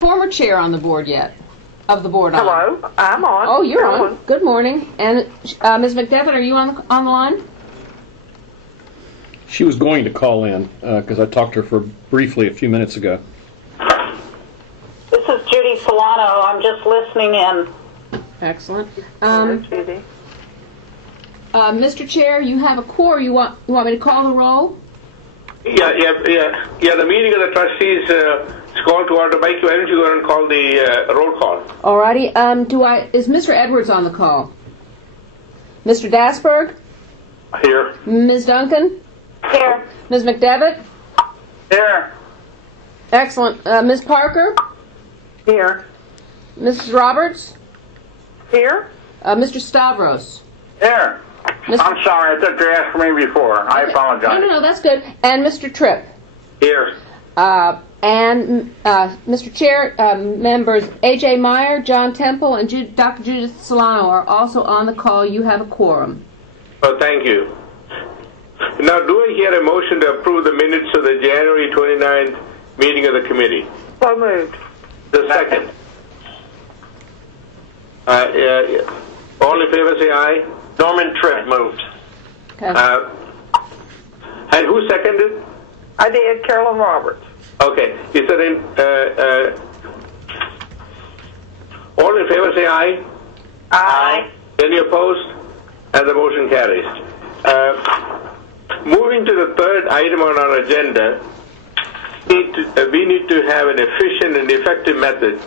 Former chair on the board yet? Of the board on? Hello, I'm on. Oh, you're on. Good morning. And Ms. McDevitt, are you on the line? She was going to call in because I talked to her briefly a few minutes ago. This is Judy Solano. I'm just listening in. Excellent. Judy. Mr. Chair, you have a quorum. You want me to call the roll? Yeah. The meeting of the trustees is called to order. Mike, why don't you go and call the roll call? Alrighty. Is Mr. Edwards on the call? Mr. Dasberg? Here. Ms. Duncan? Here. Ms. McDevitt? Here. Excellent. Ms. Parker? Here. Mrs. Roberts? Here. Mr. Stavros? Here. I'm sorry, I thought you asked me before. I apologize. No, that's good. And Mr. Tripp? Here. And Mr. Chair, members A.J. Meyer, John Temple, and Dr. Judith Solano are also on the call. You have a quorum. Oh, thank you. Now, do I hear a motion to approve the minutes of the January 29th meeting of the committee? So moved. The second. All in favor say aye. Norman Tripp moved. Okay. And who seconded? I did, Carolyn Roberts. Okay. Is there all in favor say aye. Aye. Any opposed? And the motion carries. Moving to the third item on our agenda, we need to have an efficient and effective method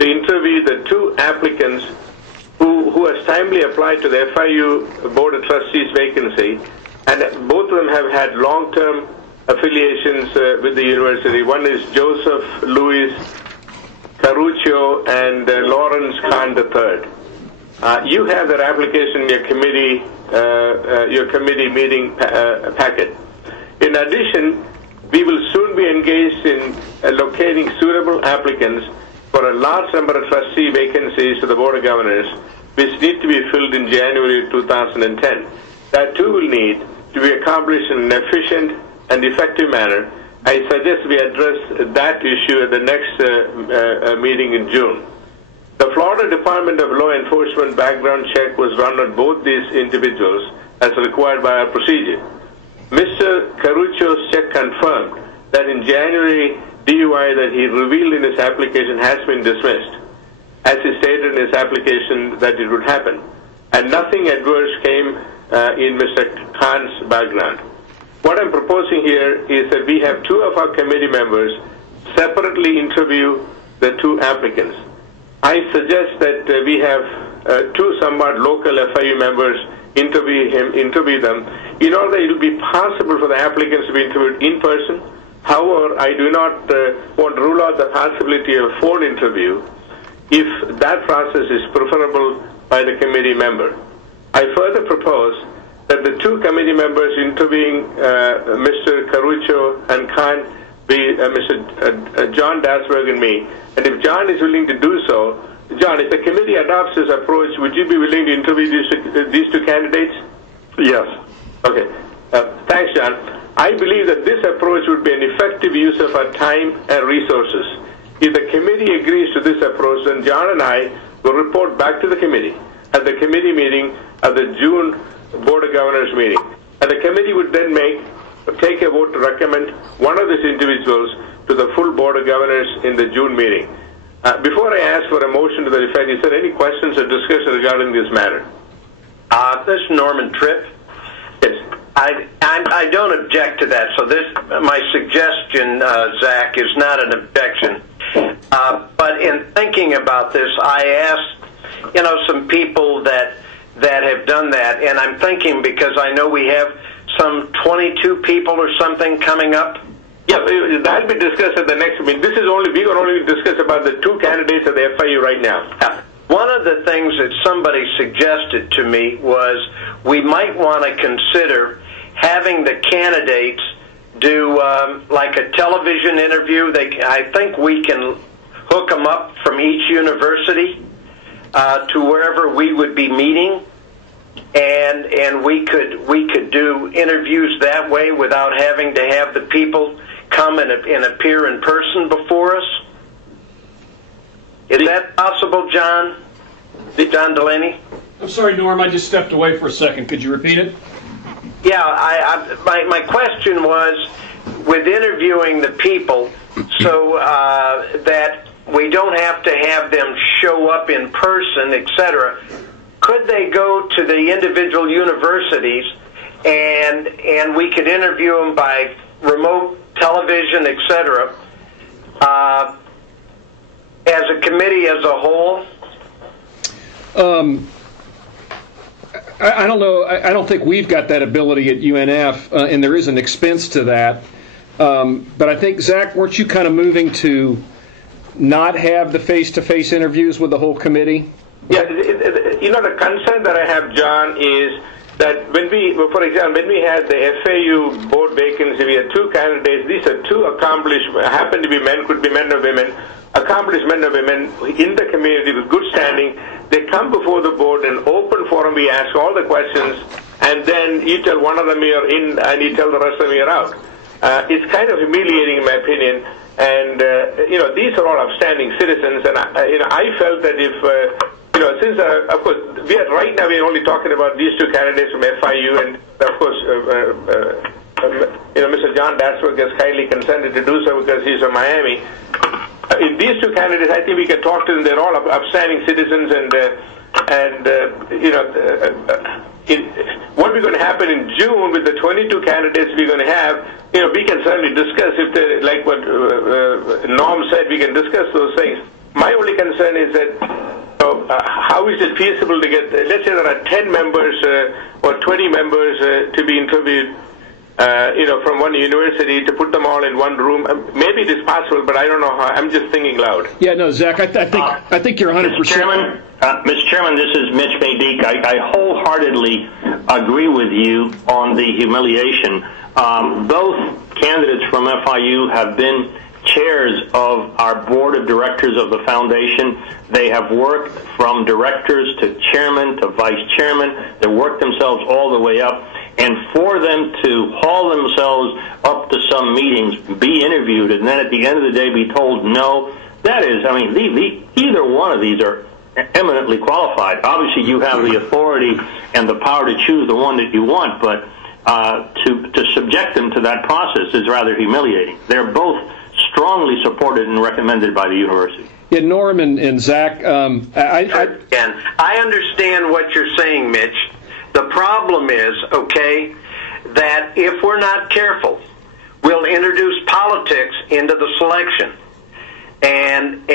to interview the two applicants who has timely applied to the FIU Board of Trustees vacancy, and both of them have had long-term affiliations with the university. One is Joseph Louis Caruccio and Lawrence Kahn III. You have their application in your committee meeting packet. In addition, we will soon be engaged in locating suitable applicants for a large number of trustee vacancies to the Board of Governors, which need to be filled in January 2010. That too will need to be accomplished in an efficient and effective manner. I suggest we address that issue at the next meeting in June. The Florida Department of Law Enforcement background check was run on both these individuals as required by our procedure. Mr. Caruccio's check confirmed that in January, DUI that he revealed in his application has been dismissed, as he stated in his application that it would happen, and nothing adverse came in Mr. Khan's background. What I'm proposing here is that we have two of our committee members separately interview the two applicants. I suggest that we have two somewhat local FIU members interview them in order that it will be possible for the applicants to be interviewed in person. However, I do not want to rule out the possibility of a phone interview if that process is preferable by the committee member. I further propose that the two committee members interviewing Mr. Caruccio and Khan be Mr. John Dasberg and me. And if John is willing to do so, John, if the committee adopts this approach, would you be willing to interview these two candidates? Yes. Okay. Thanks, John. I believe that this approach would be an effective use of our time and resources. If the committee agrees to this approach, then John and I will report back to the committee at the committee meeting of the June Board of Governors meeting. And the committee would then take a vote to recommend one of these individuals to the full Board of Governors in the June meeting. Before I ask for a motion to the effect, is there any questions or discussion regarding this matter? This is Norman Tripp. Yes. I don't object to that. So my suggestion, Zach, is not an objection. But in thinking about this, I asked, some people that have done that, and I'm thinking because I know we have some 22 people or something coming up. Yeah, that'll be discussed at the next meeting. We can only discuss about the two candidates at the FIU right now. One of the things that somebody suggested to me was we might want to consider having the candidates do like a television interview. I think we can hook them up from each university to wherever we would be meeting, and we could do interviews that way without having to have the people come and appear in person before us. Is that possible, John? John Delaney? I'm sorry, Norm, I just stepped away for a second. Could you repeat it? Yeah, my question was, with interviewing the people, so that we don't have to have them show up in person, etc., could they go to the individual universities and we could interview them by remote television, etc., as a committee as a whole? I don't know. I don't think we've got that ability at UNF, and there is an expense to that. But I think, Zach, weren't you kind of moving to not have the face-to-face interviews with the whole committee? Yeah, the concern that I have, John, is that for example, when we had the FAU board vacancy, we had two candidates. These are two accomplished, happen to be men, could be men or women, accomplished men or women in the community with good standing. They come before the board in open forum. We ask all the questions, and then you tell one of them you're in, and you tell the rest of them you're out. It's kind of humiliating, in my opinion. And these are all upstanding citizens, and I felt that if since of course right now we're only talking about these two candidates from FIU, and of course Mr. John Dasberg has kindly consented to do so because he's from Miami. In these two candidates, I think we can talk to them. They're all upstanding citizens, what we're going to happen in June with the 22 candidates we're going to have, we can certainly discuss if they, like what Norm said, we can discuss those things. My only concern is that how is it feasible to get, let's say there are 10 members or 20 members to be interviewed, from one university, to put them all in one room. Maybe it is possible, but I don't know how. I'm just thinking loud. Yeah, no, Zach, I think you're 100%. Mr. Chairman, this is Mitch Maydeek. I wholeheartedly agree with you on the humiliation. Both candidates from FIU have been chairs of our board of directors of the foundation. They have worked from directors to chairman to vice chairman. They worked themselves all the way up. And for them to haul themselves up to some meetings, be interviewed, and then at the end of the day be told no, that is, either one of these are eminently qualified. Obviously, you have the authority and the power to choose the one that you want, but to subject them to that process is rather humiliating. They're both strongly supported and recommended by the university. Yeah, Norm and Zach, I understand what you're saying, Mitch. The problem is, that if we're not careful, we'll introduce politics into the selection. And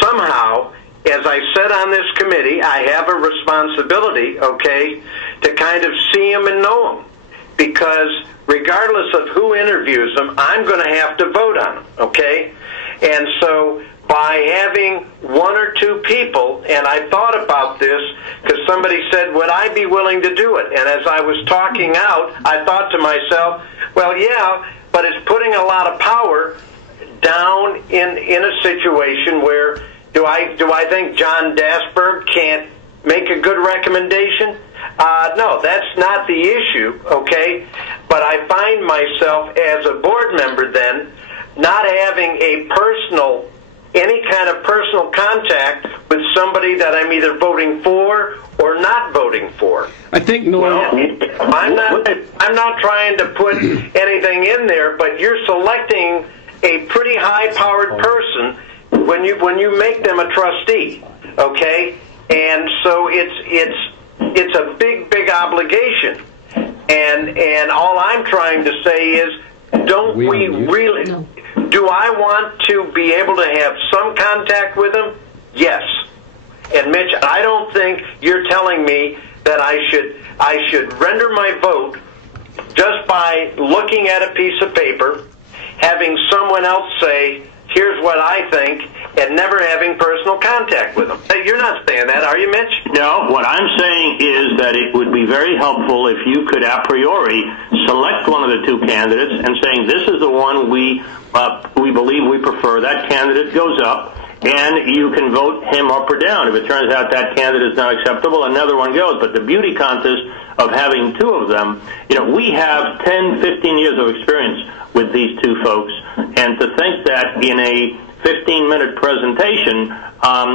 somehow, as I said on this committee, I have a responsibility, to kind of see them and know them. Because regardless of who interviews them, I'm going to have to vote on them, And so by having one or two people, and I thought about this because somebody said, would I be willing to do it? And as I was talking out, I thought to myself, well, yeah, but it's putting a lot of power down in a situation where do I think John Dasberg can't make a good recommendation? No, that's not the issue, But I find myself as a board member then not having any kind of personal contact with somebody that I'm either voting for or not voting for. I think, Norm, I'm not trying to put anything in there, but you're selecting a pretty high-powered person when you make them a trustee, And so it's a big obligation, and all I'm trying to say is, don't we really? No. Do I want to be able to have some contact with them? Yes. And Mitch, I don't think you're telling me that I should render my vote just by looking at a piece of paper, having someone else say, here's what I think, and never having personal contact with them. You're not saying that, are you, Mitch? No, what I'm saying is that it would be very helpful if you could a priori select one of the two candidates and saying, this is the one we believe we prefer. That candidate goes up, and you can vote him up or down. If it turns out that candidate is not acceptable, another one goes. But the beauty contest of having two of them, we have 10, 15 years of experience with these two folks, and to think that in a 15-minute presentation,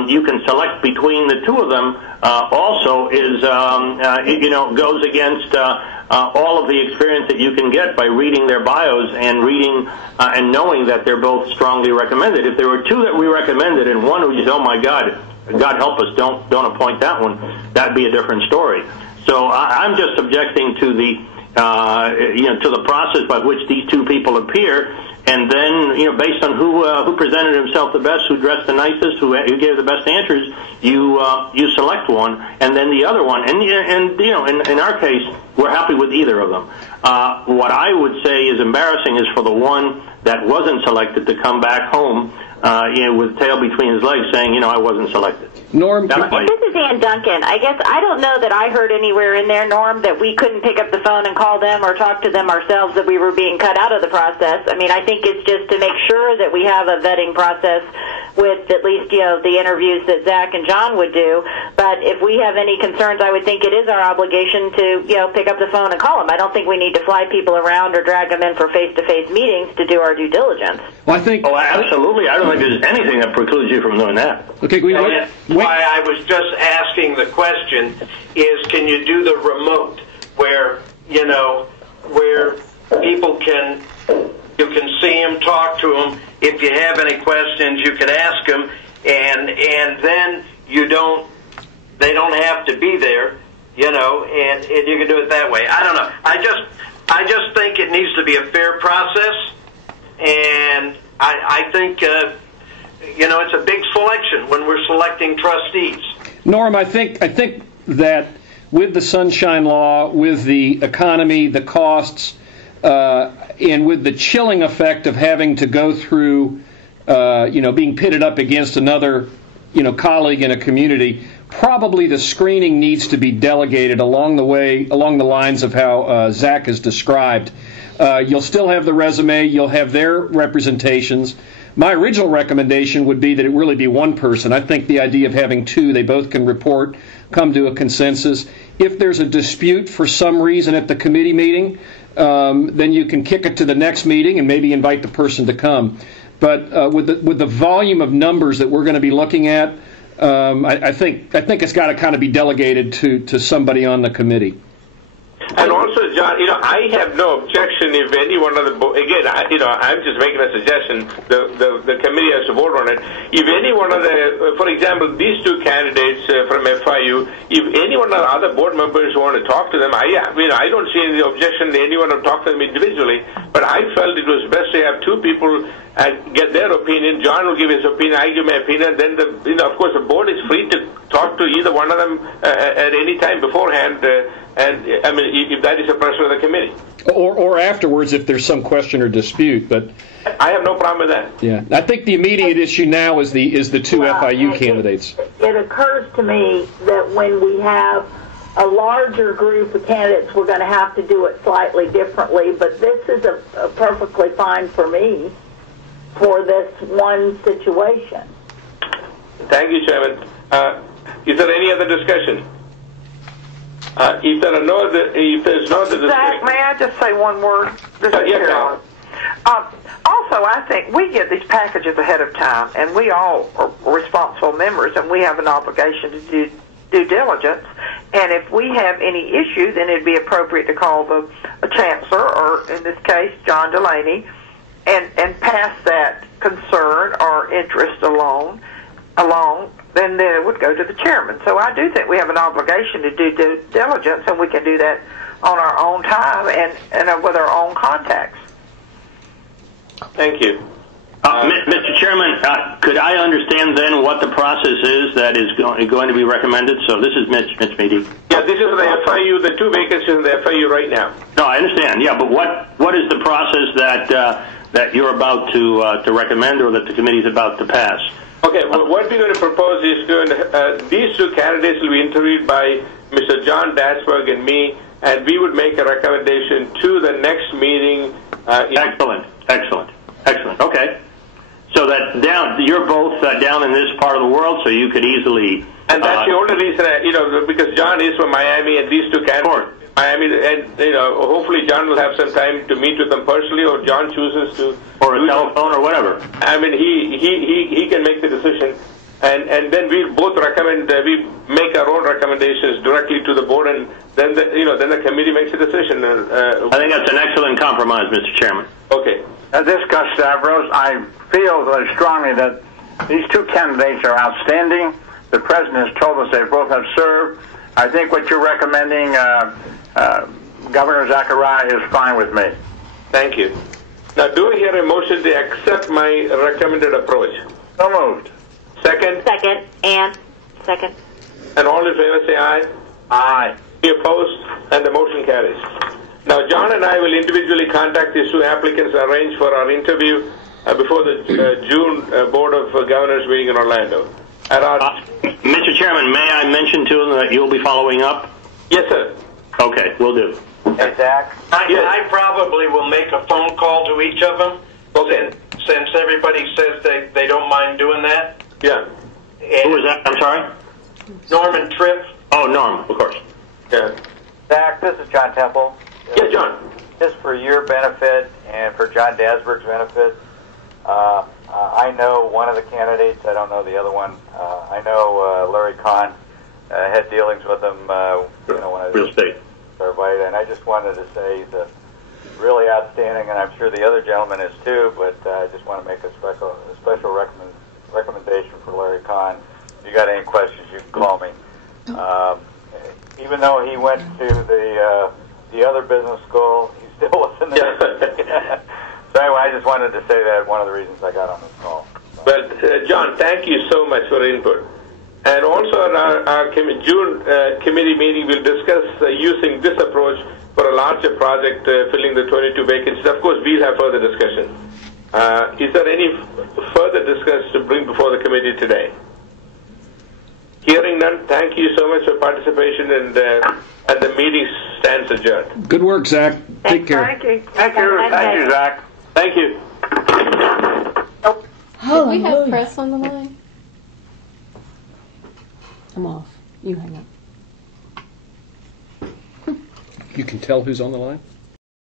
you can select between the two of them, also is, goes against all of the experience that you can get by reading their bios and reading and knowing that they're both strongly recommended. If there were two that we recommended and one who just, oh my God help us, don't appoint that one, that'd be a different story. So I'm just objecting to the to the process by which these two people appear, and then based on who presented himself the best, who dressed the nicest, who gave the best answers, you select one, and then the other one, and in our case, we're happy with either of them. What I would say is embarrassing is for the one that wasn't selected to come back home with tail between his legs, saying, I wasn't selected. Norm, This is Ann Duncan. I guess I don't know that I heard anywhere in there, Norm, that we couldn't pick up the phone and call them or talk to them ourselves, that we were being cut out of the process. I mean, I think it's just to make sure that we have a vetting process with at least, the interviews that Zach and John would do. But if we have any concerns, I would think it is our obligation to, pick up the phone and call them. I don't think we need to fly people around or drag them in for face-to-face meetings to do our due diligence. Well, I think... Oh, absolutely. I don't think there's anything that precludes you from doing that. Okay, Why I was just asking the question is, can you do the remote where, where people you can see them, talk to them. If you have any questions, you can ask them, and then they don't have to be there, and you can do it that way. I don't know. I just think it needs to be a fair process, and I think, it's a big selection when we're selecting trustees. Norm, I think that with the Sunshine Law, with the economy, the costs, and with the chilling effect of having to go through, being pitted up against another, colleague in a community, probably the screening needs to be delegated along the lines of how Zach has described. You'll still have the resume, you'll have their representations. My original recommendation would be that it really be one person. I think the idea of having two, they both can report, come to a consensus. If there's a dispute for some reason at the committee meeting, then you can kick it to the next meeting and maybe invite the person to come. But with the volume of numbers that we're going to be looking at, I think it's got to kind of be delegated to somebody on the committee. And also, John, I have no objection if any one of the I'm just making a suggestion. The committee has to vote on it. If any one of for example, these two candidates from FIU, if any one of the other board members want to talk to them, I don't see any objection to anyone to talk to them individually. But I felt it was best to have two people get their opinion. John will give his opinion, I give my opinion. Then of course, the board is free to talk to either one of them at any time beforehand. And I mean, if that is a pressure of the committee, or afterwards, if there's some question or dispute. But I have no problem with that. Yeah, I think the immediate issue now is the two FIU candidates. It occurs to me that when we have a larger group of candidates, we're going to have to do it slightly differently. But this is a perfectly fine for me for this one situation. Thank you, Chairman. Is there any other discussion? If there's no other discussion... Zach, may I just say one word? This is Carolyn. Also, I think we get these packages ahead of time, and we all are responsible members, and we have an obligation to do due diligence. And if we have any issue, then it'd be appropriate to call a chancellor, or in this case, John Delaney, and pass that concern or interest along. Then it would go to the chairman. So I do think we have an obligation to do due diligence, and we can do that on our own time and with our own contacts. Thank you. Mr. Chairman, could I understand then what the process is that is going to be recommended? So this is Mitch Beatty. Yeah, this is the FIU, the two vacancies in the FIU right now. No, I understand. Yeah, but what is the process that you're about to recommend, or that the committee is about to pass? Okay, well, what we're going to propose is these two candidates will be interviewed by Mr. John Dasberg and me, and we would make a recommendation to the next meeting. Excellent. Okay. So that you're both down in this part of the world, so you could easily... And that's the only reason, because John is from Miami, and these two candidates I mean, and hopefully John will have some time to meet with them personally, or John chooses to, or a telephone or whatever. I mean, he can make the decision, and then we both recommend we make our own recommendations directly to the board, and then the committee makes a decision. I think that's an excellent compromise, Mr. Chairman. Okay. This Gus Stavros, I feel very strongly that these two candidates are outstanding. The president has told us they both have served. I think what you're recommending, Governor Zachariah, is fine with me. Thank you. Now, do we hear a motion to accept my recommended approach? So moved. Second? Second. And all in favor say aye. Aye. Any opposed? And the motion carries. Now, John and I will individually contact these two applicants and arrange for our interview before the June Board of Governors meeting in Orlando. Mr. Chairman, may I mention to them that you'll be following up? Yes, sir. Okay, will do. Hey, Zach? I probably will make a phone call to each of them. Okay. Since everybody says they don't mind doing that. Yeah. Who was that? I'm sorry? Norman Tripp. Oh, Norm, of course. Yeah. Zach, this is John Temple. Yes, John. Just for your benefit and for John Dasberg's benefit, I know one of the candidates. I don't know the other one. I know Larry Kahn had dealings with him. When I Real estate. And I just wanted to say he's really outstanding, and I'm sure the other gentleman is too. But I just want to make a special recommendation for Larry Kahn. If you got any questions, you can call me. Even though he went to the other business school, he still was in there. So anyway, I just wanted to say that one of the reasons I got on this call. Well, John, thank you so much for input. And also at our June committee meeting, we'll discuss using this approach for a larger project filling the 22 vacancies. Of course, we'll have further discussion. Is there any further discussion to bring before the committee today? Hearing none, thank you so much for participation, and the meeting stands adjourned. Good work, Zach. Take care. Thank you. Thank you, Zach. Thank you. Did we have press on the line? I'm off. You hang up. You can tell who's on the line?